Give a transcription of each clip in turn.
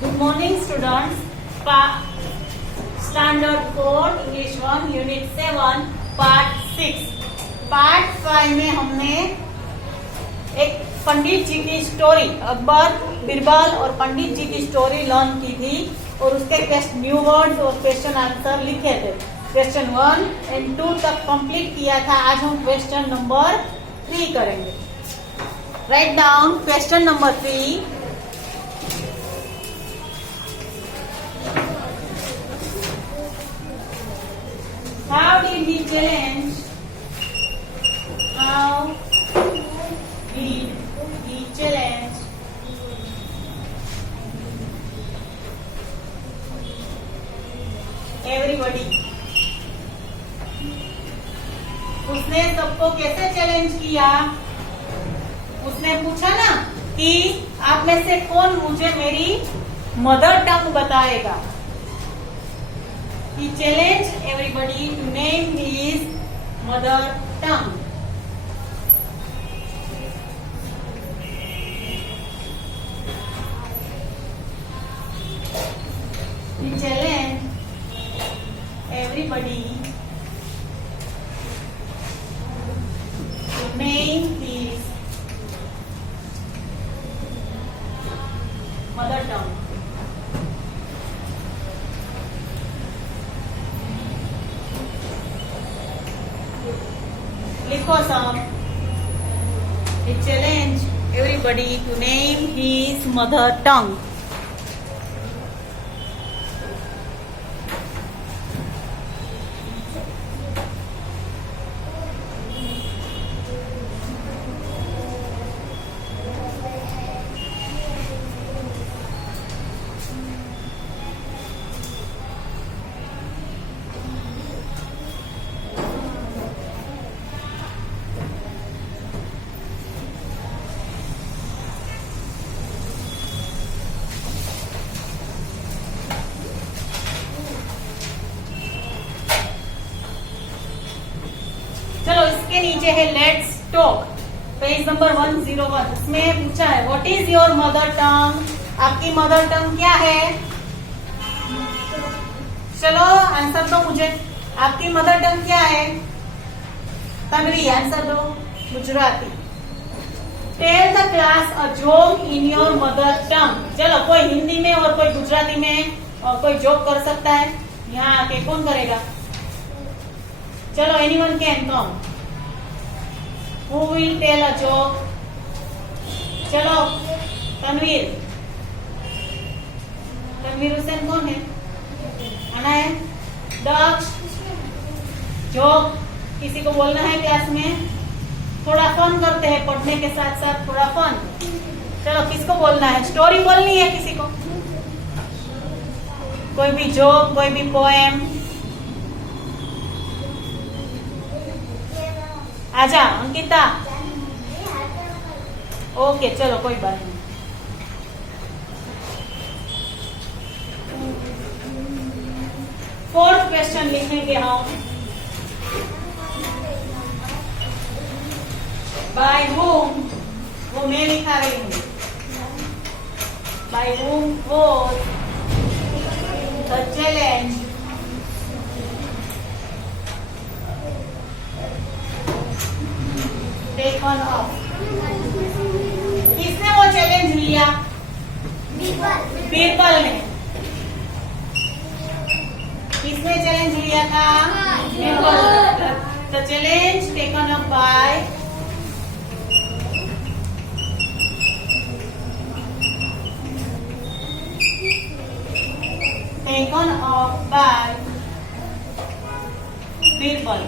Good morning, students. Standard 4, English 1, Unit 7, Part 6. Part 5 में हमने एक पंडित जी की स्टोरी, अकबर, बिरबल और पंडित जी की स्टोरी लर्न की थी और उसके न्यू वर्ड्स और क्वेश्चन आंसर लिखे थे. क्वेश्चन 1 एंड 2 तक कंप्लीट किया था. आज हम क्वेश्चन नंबर 3 करेंगे. Write down question number 3. How did he challenge? How did he challenge everybody? उसने सबको कैसे चैलेंज किया? उसने पूछा ना कि आप में से कौन मुझे मेरी मदर टंग बताएगा. He challenged everybody to name his mother tongue. He challenged everybody to name his mother tongue. लिखो सब. He challenged everybody to name his mother tongue. चलो इसके नीचे है लेट्स टॉक. Page number 101. इसमें पूछा है व्हाट इज योर मदर टंग. आपकी मदर टंग क्या है? चलो आंसर दो मुझे. आपकी मदर टंग क्या है? तनवी आंसर दो. Gujarati. Tell the class a joke in your mother tongue. चलो कोई हिंदी में और कोई गुजराती में और कोई जोक कर सकता है. यहाँ आके कौन करेगा? चलो anyone can come. Who will tell a joke? चलो तनवीर. तनवीर हुसैन कौन है? आना है. दक्ष जोक किसी को बोलना है क्लास में. थोड़ा फन करते हैं पढ़ने के साथ साथ थोड़ा फन. चलो किसको बोलना है? स्टोरी बोलनी है किसी को? कोई भी जोक कोई भी पोएम. आजा अंकिता. ओके चलो कोई बात नहीं. फोर्थ क्वेश्चन लिखेंगे हम. बाय whom, वो मैं लिखा रही हूँ. By whom was the challenge taken up. किसने वो चैलेंज लिया? बीरबल ने. किसने चैलेंज लिया था? Birbal. The challenge taken up by Birbal.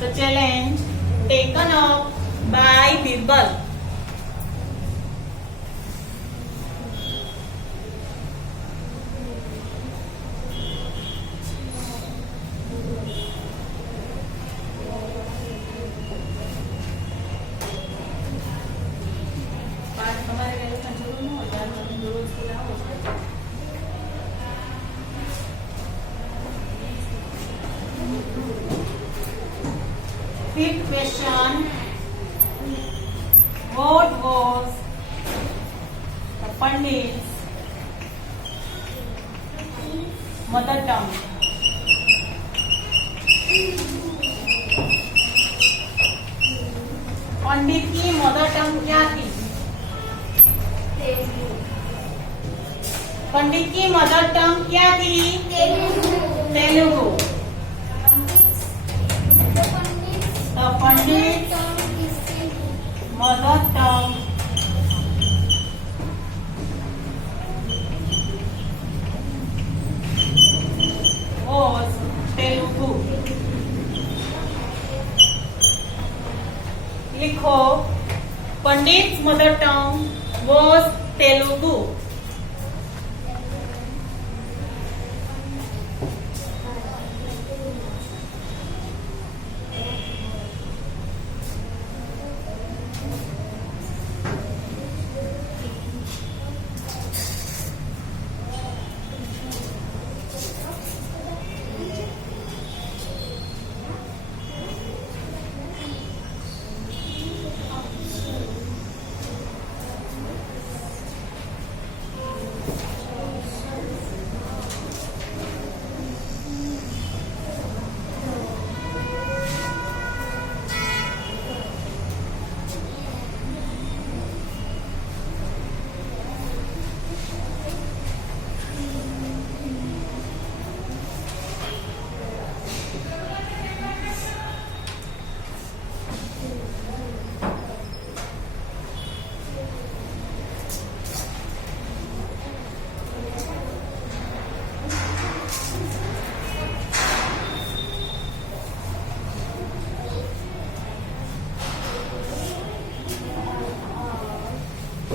The challenge taken up by Birbal. Fifth question. What was the Pandit's mother tongue? पंडित की मदर टंग क्या थी? पंडित की मदर टंग क्या थी? Telugu. The Pandit's mother tongue was Telugu. लिखो, पंडित मदर टंग वॉज तेलुगु।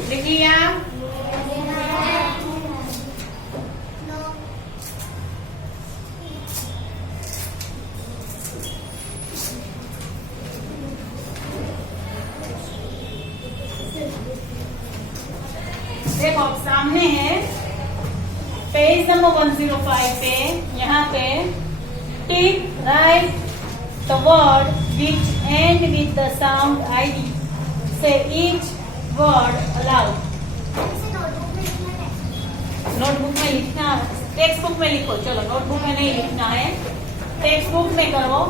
लिख लिया? देखो सामने है पेज नंबर 105 पे, यहाँ पे टिक right the word which and with the sound ID से ईच वर्ड अलाउड। नोटबुक में लिखना, टेक्स्ट बुक में लिखो। चलो नोटबुक में नहीं लिखना है, टेक्स्ट बुक में करो।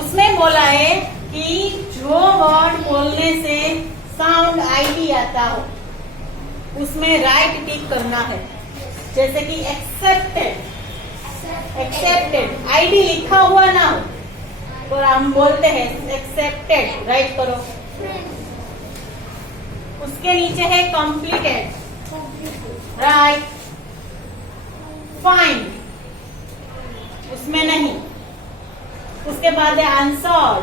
उसमें बोला है कि जो वर्ड बोलने से साउंड आईडी आता हो उसमें राइट टिक करना है। जैसे कि एक्सेप्टेड, एक्सेप्टेड आईडी लिखा हुआ ना हो तो हम बोलते हैं एक्सेप्टेड, राइट करो। उसके नीचे है कंप्लीटेड, राइट। फाइन, उसमें नहीं। उसके बाद है answered,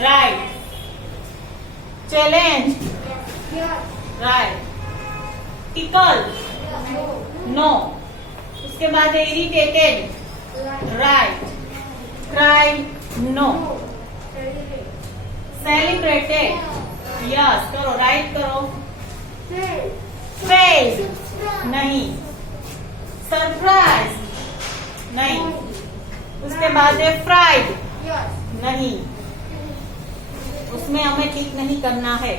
right. Challenge, right. Tickle, no. उसके बाद है irritated, right. Cried, no. Celebrated, yes करो, राइट करो। फेज, नहीं। सरप्राइज, नहीं। उसके बाद है फ्राइड, नहीं। उसमें हमें टिक नहीं करना है।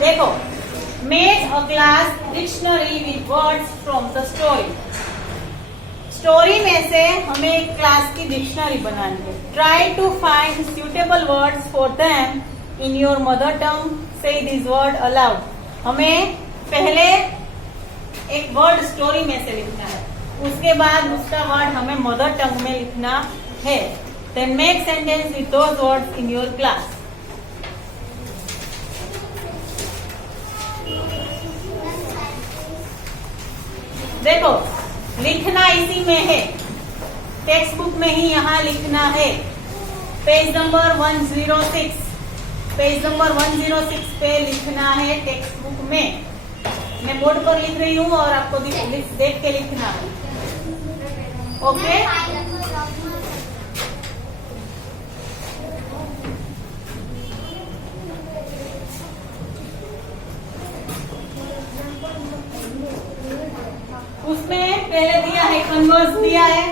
देखो, make a class dictionary with words from the story. Story में से हमें एक क्लास की डिक्शनरी बनानी है। Try to find suitable words for them in your mother tongue, say this word allowed. हमें पहले एक वर्ड स्टोरी में से लिखना है, उसके बाद उसका वर्ड हमें मदर टंग में लिखना है। Then make sentence with those words in your class. देखो, लिखना इसी में है, टेक्स्ट बुक में ही यहाँ लिखना है। पेज नंबर 106, पेज नंबर 106 पे लिखना है टेक्स्ट बुक में। मैं बोर्ड पर लिख रही हूँ और आपको देख के लिखना है, ओके। उसमें पहले दिया है कन्वर्स, दिया है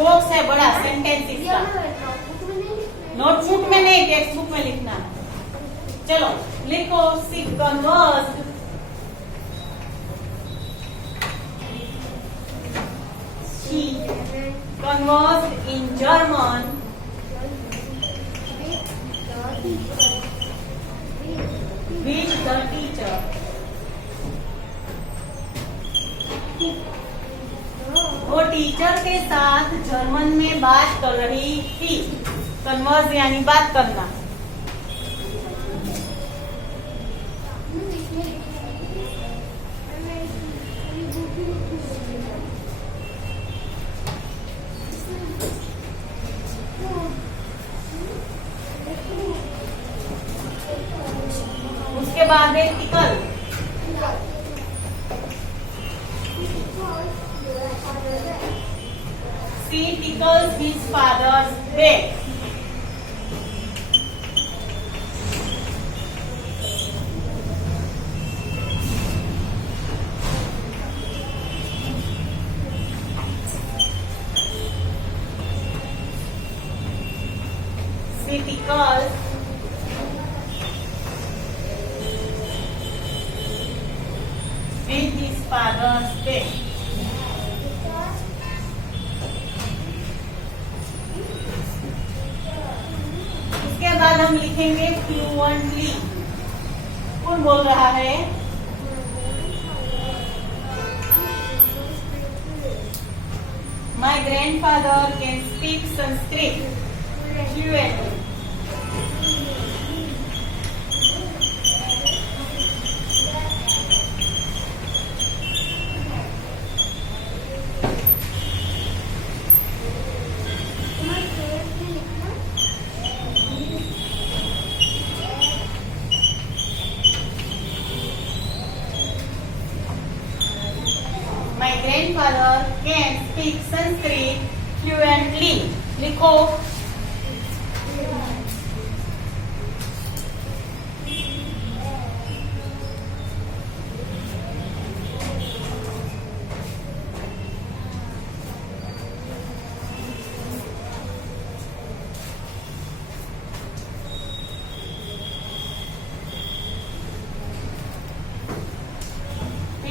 बॉक्स है बड़ा सेंटेंसेस का। नोटबुक में नहीं, टेक्स्ट बुक में लिखना है। चलो लिखो, she conversed she conversed in German with the teacher. वो टीचर के साथ जर्मन में बात कर रही थी। कन्वर्स यानी बात करना। उसके बाद है tackle. She tickles his father's back. She tickles with his father's back. उसके बाद हम लिखेंगे फ्लुएंटली। कौन बोल रहा है? My grandfather can speak Sanskrit fluently. My grandfather can speak Sanskrit fluently. लिखो।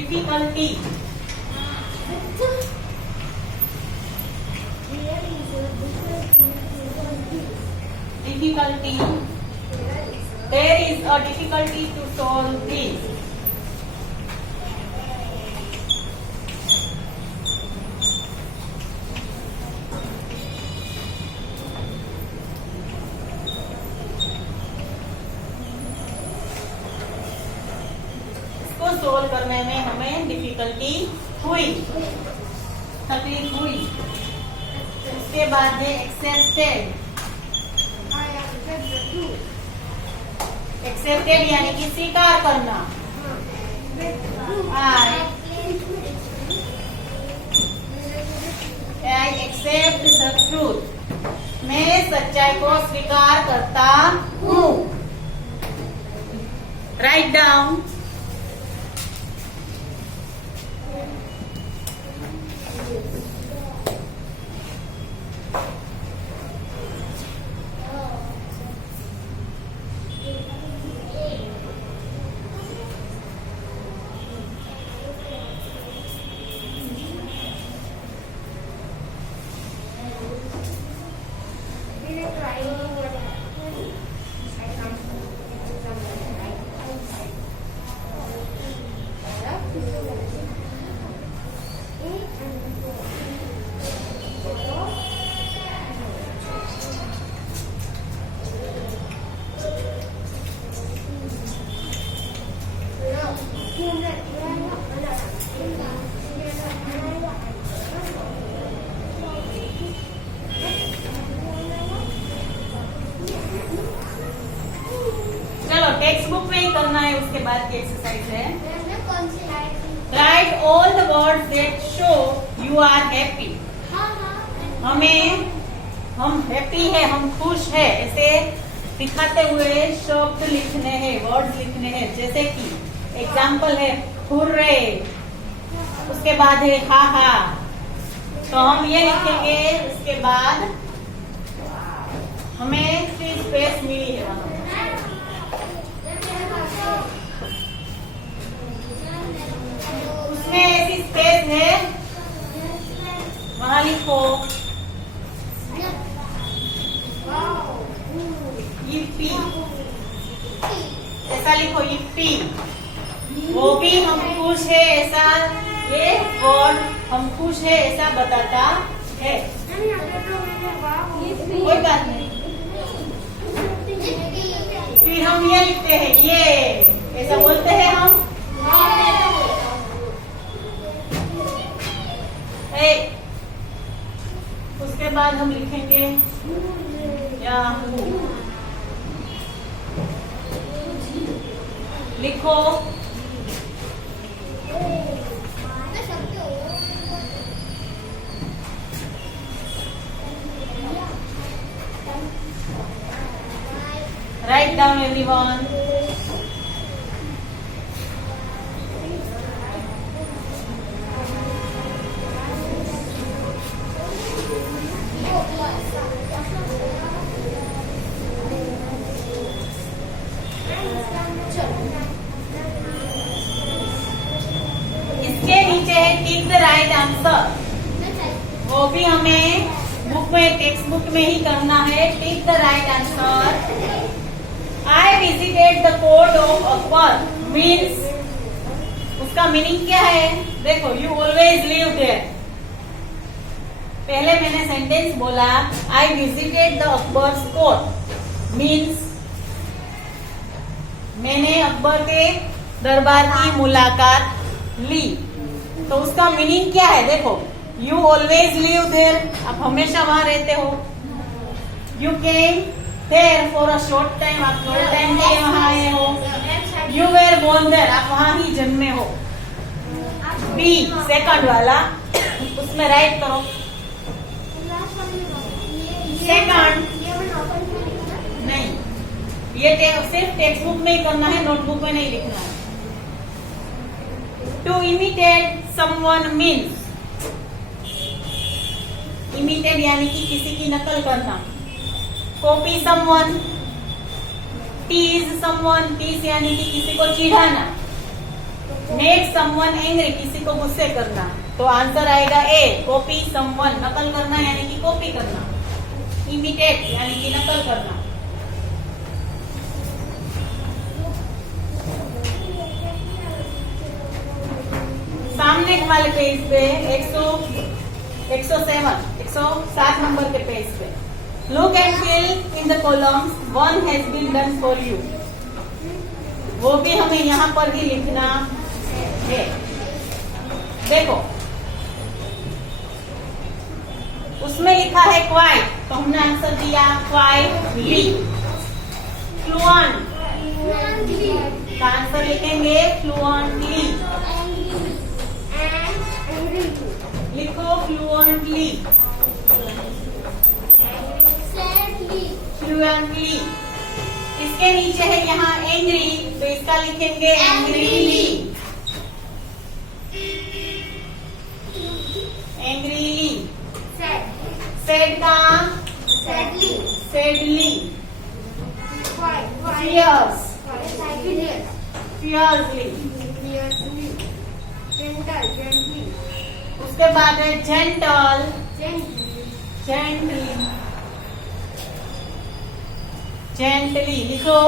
difficulty. Difficulty. There is a difficulty to solve this. इसको सोल्व करने में हमें डिफिकल्टी हुई, तकलीफ हुई। उसके बाद है एक्सेप्टेड। एक्सेप्टेड यानी कि स्वीकार करना। I accept the truth. मैं सच्चाई को स्वीकार करता हूँ। Write down. टेक्स्ट बुक में ही करना है। उसके बाद की एक्सरसाइज है write all the words that show you are happy. हम हैप्पी है, हम खुश है, ऐसे दिखाते हुए शब्द लिखने हैं, वर्ड्स लिखने हैं। जैसे कि एग्जाम्पल है हुर्रे, उसके बाद है हा हा, तो हम ये लिखेंगे, उसके बाद हमें फ्री स्पेस मिली है वहां। उसमें ऐसी स्पेस है, वहां लिखो yippee, ऐसा लिखो yippee। वो भी हम खुश है ऐसा, ये वर्ड हम खुश है ऐसा बताता है। कोई बात नहीं। फिर हम ये लिखते हैं, ये ऐसा बोलते हैं हम। उसके बाद हम लिखेंगे याहू। लिखो write down everyone। इसके नीचे है टिक द राइट आंसर। वो भी हमें बुक में, टेक्स्ट बुक में ही करना है। Tick the right answer. I visited the court of Akbar means, उसका मीनिंग क्या है? देखो, you always live there। पहले मैंने सेंटेंस बोला I visited the Akbar's court means मैंने अकबर के दरबार की मुलाकात ली। तो उसका मीनिंग क्या है? देखो, you always live there, आप हमेशा वहां रहते हो। You came there for a short time, आप थोड़े टाइम के लिए वहां आए हो। You were born there, आप वहां ही जन्मे हो। बी सेकंड वाला, उसमें राइट करो। सेकंड नहीं, ये सिर्फ टेक्स्ट बुक में ही करना है, नोटबुक में नहीं लिखना है। To imitate someone means, imitate यानी कि किसी की नकल करना। Copy someone, tease someone, tease यानी कि किसी को चिढ़ाना। मेक समवन एंग्री, किसी को गुस्से करना। तो आंसर आएगा ए, कॉपी समवन, नकल करना यानी कि कॉपी करना। इमिटेट यानी कि नकल करना। सामने वाले पेज पे 107 नंबर के पेज पे look and fill in the columns, one has been done for you. वो भी हमें यहाँ पर ही लिखना है। देखो, उसमें लिखा है क्वाइट, तो हमने आंसर दिया क्वाइटली। फ्लुएंट का आंसर लिखेंगे फ्लुएंटली। लिखो फ्लुएंटली, फ्लुएंटली। इसके नीचे है यहाँ एंग्री, तो इसका लिखेंगे एंग्रीली। एंग्रीली। सैड का सैडली, सैडली। Fierce, fiercely. उसके बाद है जेंटल, जेंटली, जेंटली। लिखो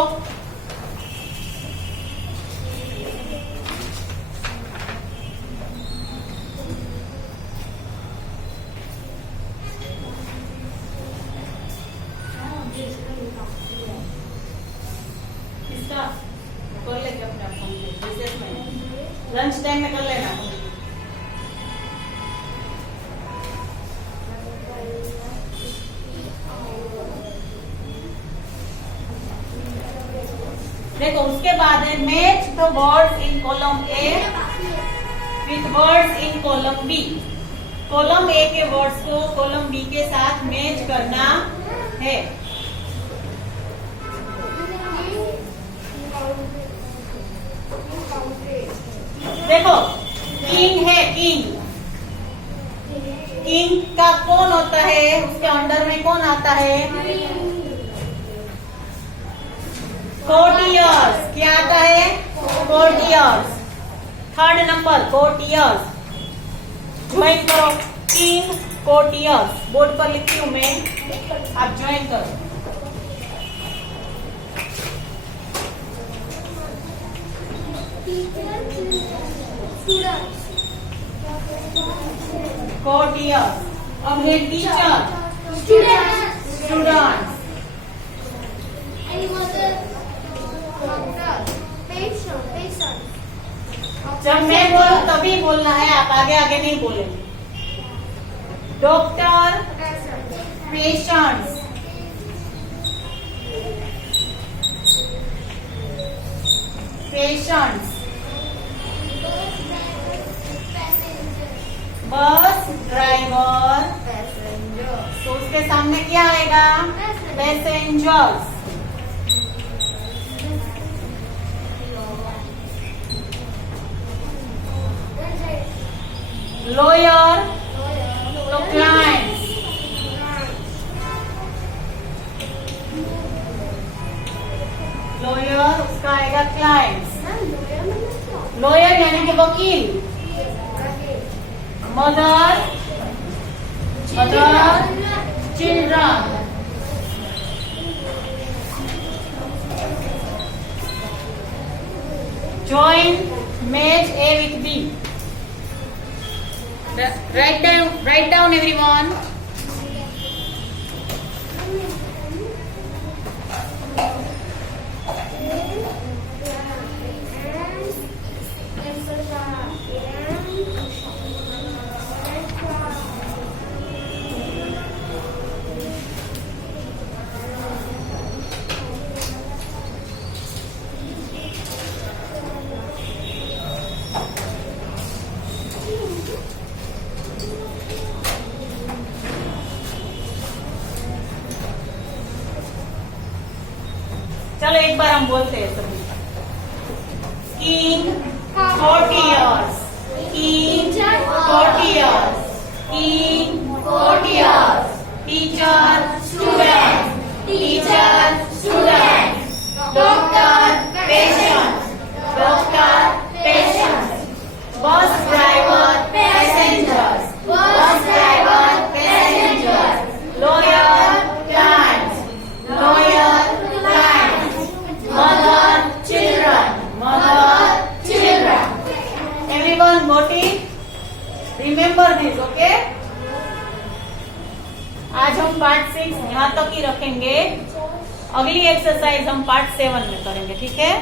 इसका कर लेंगे अपने आप, रिसेस में लंच टाइम में कर लेना। देखो, उसके बाद है match the words in column A with words in column B. Column A के वर्ड्स को कॉलम बी के साथ मैच करना है। देखो, किंग है, किंग, किंग का कौन होता है, उसके अंडर में कौन आता है? कोर्टियर्स। क्या आता है? Courtiers. Third number courtiers. Join करो, किंग कोर्टियर्स। बोर्ड पर लिखती हूँ मैं, आप ज्वाइन करो। कोर्टियर्स। अब है टीचर, स्टूडेंट। जब मैं बोलूं तभी बोलना है, आप आगे आगे नहीं बोलेंगे। Doctor, patients, patients. Bus driver, तो उसके सामने क्या आएगा? पैसेंजर्स। लॉयर, तो क्लाइंट्स। लॉयर उसका आएगा क्लाइंट्स। लॉयर यानी कि वकील। Mother, mother, children. Join match A with B. Write down everyone. चलो एक बार हम बोलते हैं सभी। King courtiers, king courtiers, king courtiers. Teacher, student, teacher, student. Doctor, patient, doctor, patient. Bus driver, passengers, bus driver, passengers. Lawyer, clients, lawyer, mother, children, mother, children. Everyone got it? Remember this, okay? आज हम part 6 यहाँ तक ही रखेंगे। अगली exercise हम part 7 में करेंगे, ठीक है?